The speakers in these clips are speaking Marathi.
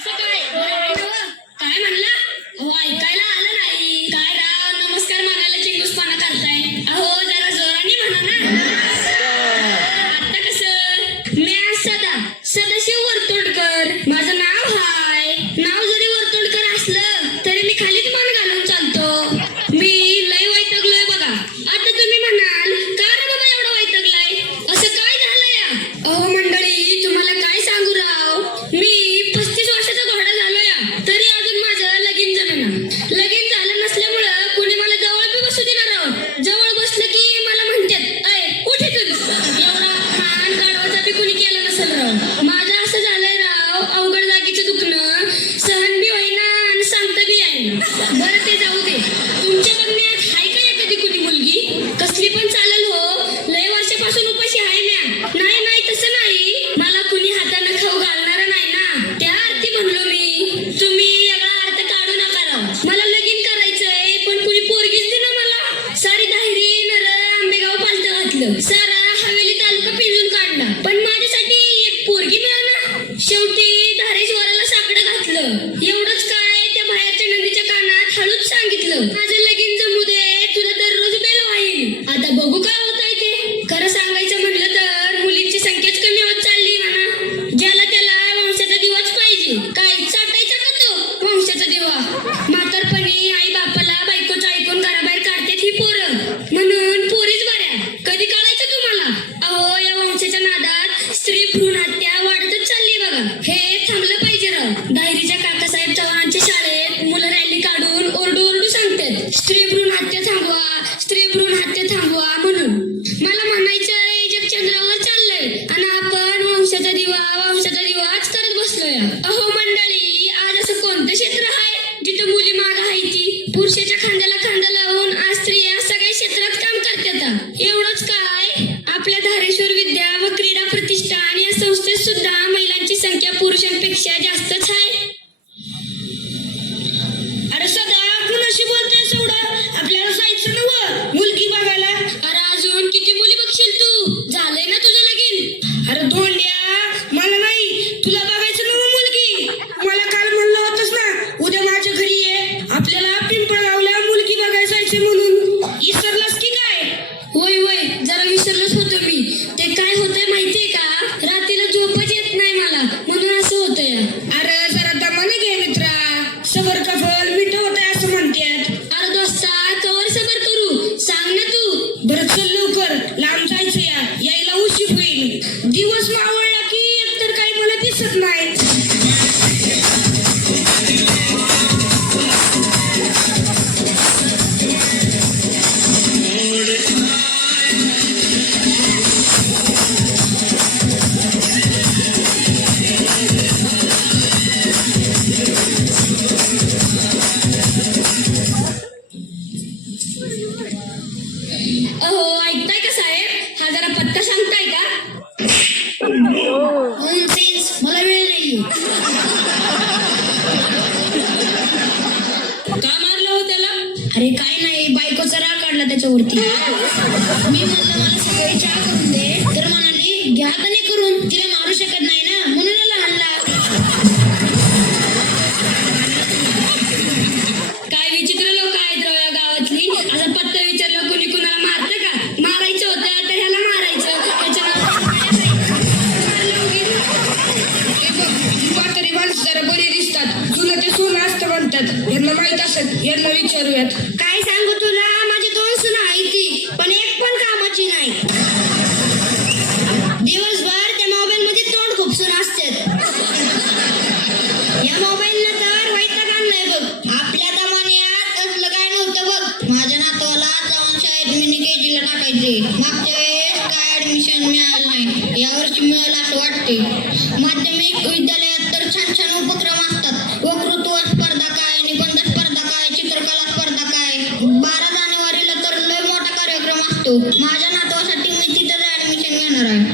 Sao cái này? Cái mình lắm. पुरुषाच्या खांद्याला खांदा लावून I'm not estímulo मी मारू शकत नाही ना. म्हणून आणला काय विचित्र लोक आहेत गावातली. असा कोणी कोणाला मारत का? मारायचं होतं तर ह्याला मारायचं. म्हातारी बरी दिसतात. तुला ते सोनं असतं म्हणतात. यांना माहीत असत यांना विचारूयात. करते माध्यमिक विद्यालयात तर छान छान उपक्रम असतात. वक्तृत्व स्पर्धा काय निबंध स्पर्धा काय चित्रकला स्पर्धा काय? बारा जानेवारीला तर लय मोठा कार्यक्रम असतो. माझ्या नातवासाठी मी तिथं ऍडमिशन घेणार आहे.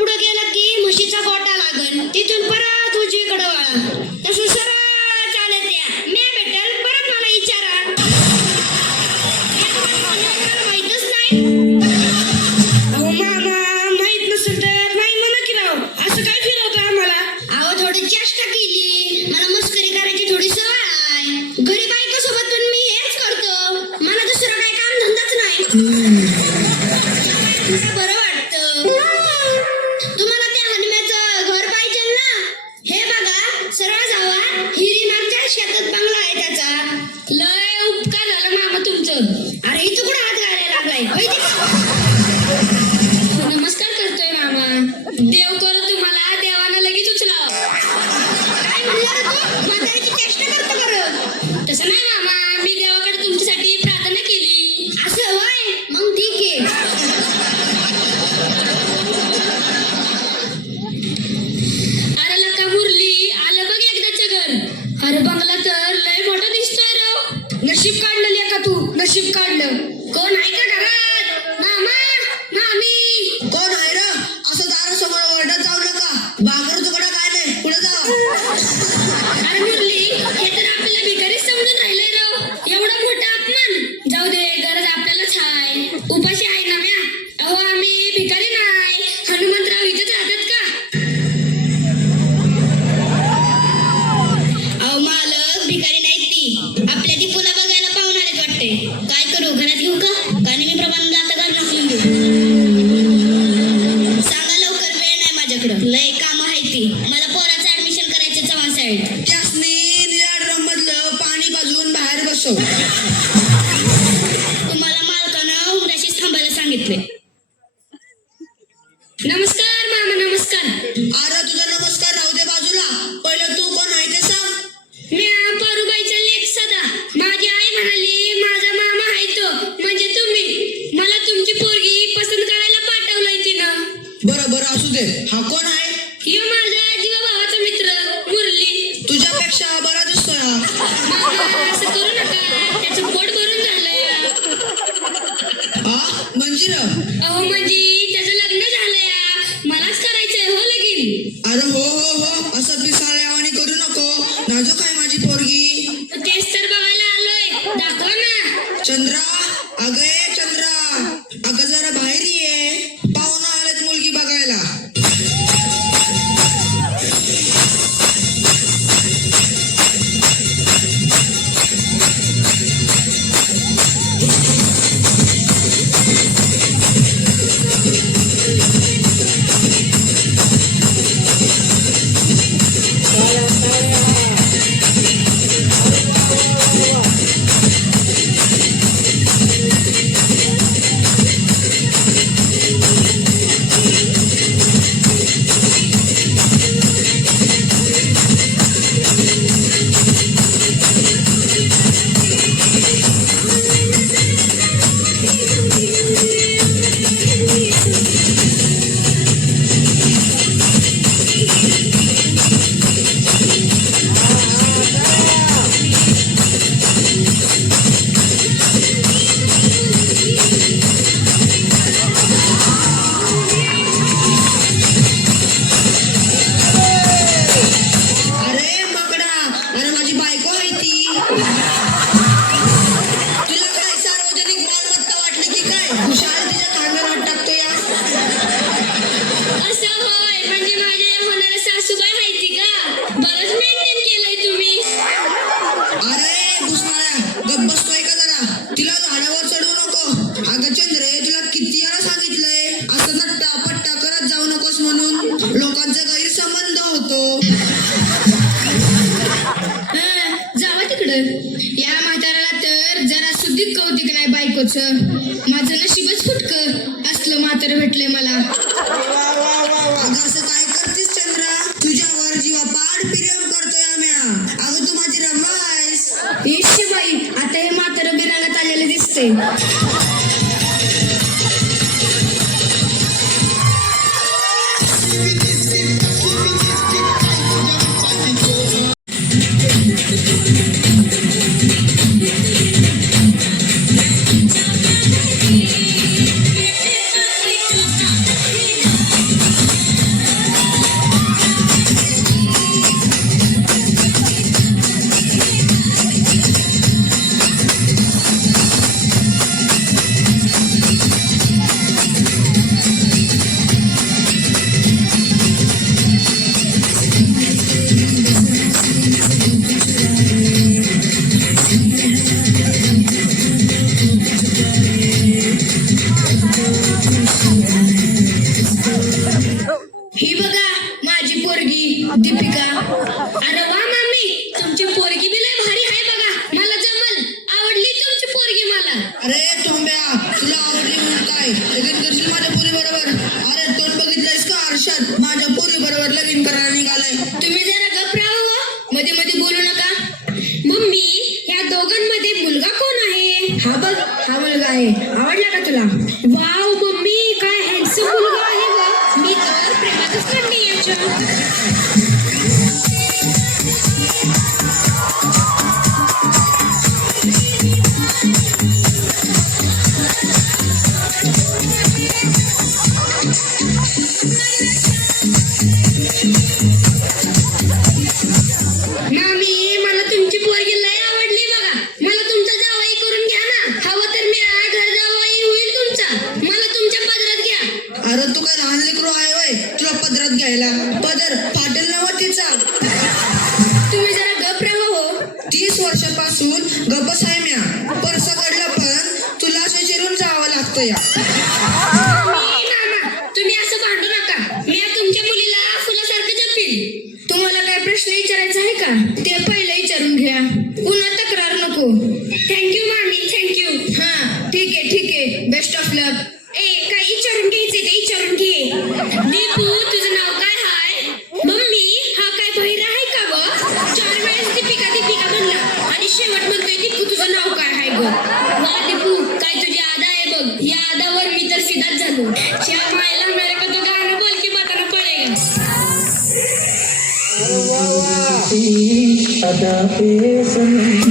পুড়ে গেছে ना नको अगं चंद्रे प्रश्न विचारायचा आहे का? ते पहिले विचारून घ्या. other isn't.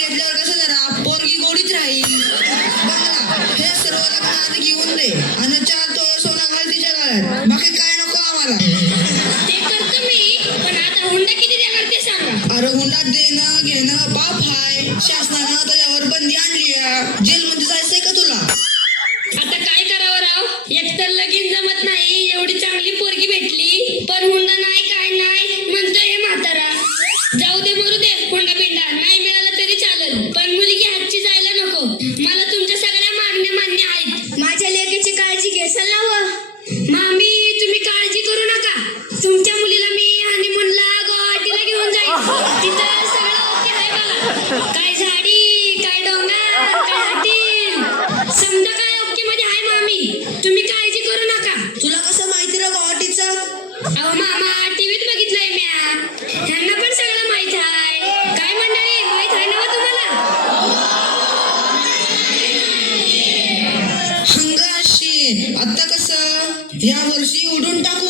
Привет для организации. आता कसं या वर्षी उडून टाकू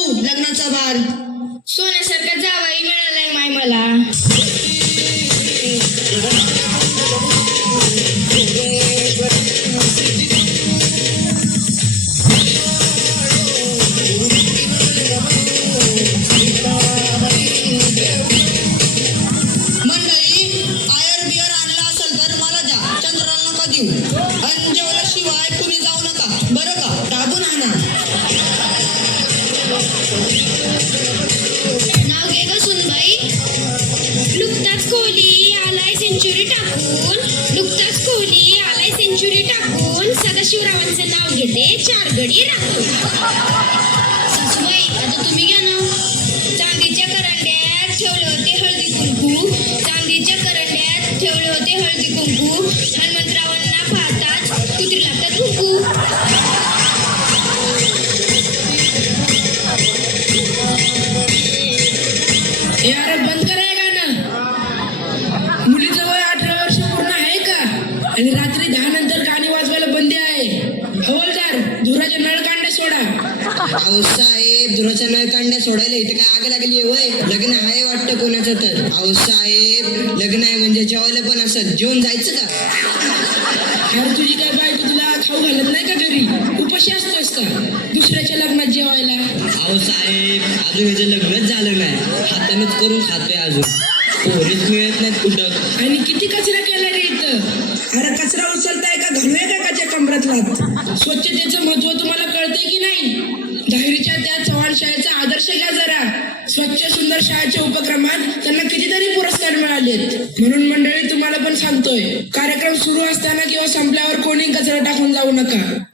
いな अहो साहेब नळ कांड्या सोडायला इथे काय आग लागली वय? लग्न आहे वाटतं कोणाचं तर. अहो साहेब लग्न आहे म्हणजे जेवायला पण असं. जेवून जायचं का? अरे तुझी काय बायको तुला खाऊ घालत नाही का घरी? उपाशी असतोस का? दुसऱ्याच्या लग्नात जेवायला. अहो साहेब अजून याचं लग्नच झालं नाही. हातानच करून खातोय अजून. पोरीच मिळत नाहीत कुठं. आणि किती कचरा केला रे इथं? अरे कचरा उचलताय का? घालूया का काच्या कमरातला? स्वच्छतेचं सुंदर उपक्रमात त्यांना कितीतरी पुरस्कार मिळालेत. म्हणून मंडळी तुम्हाला पण सांगतोय कार्यक्रम सुरू असताना किंवा संपल्यावर कोणी कचरा टाकून जाऊ नका.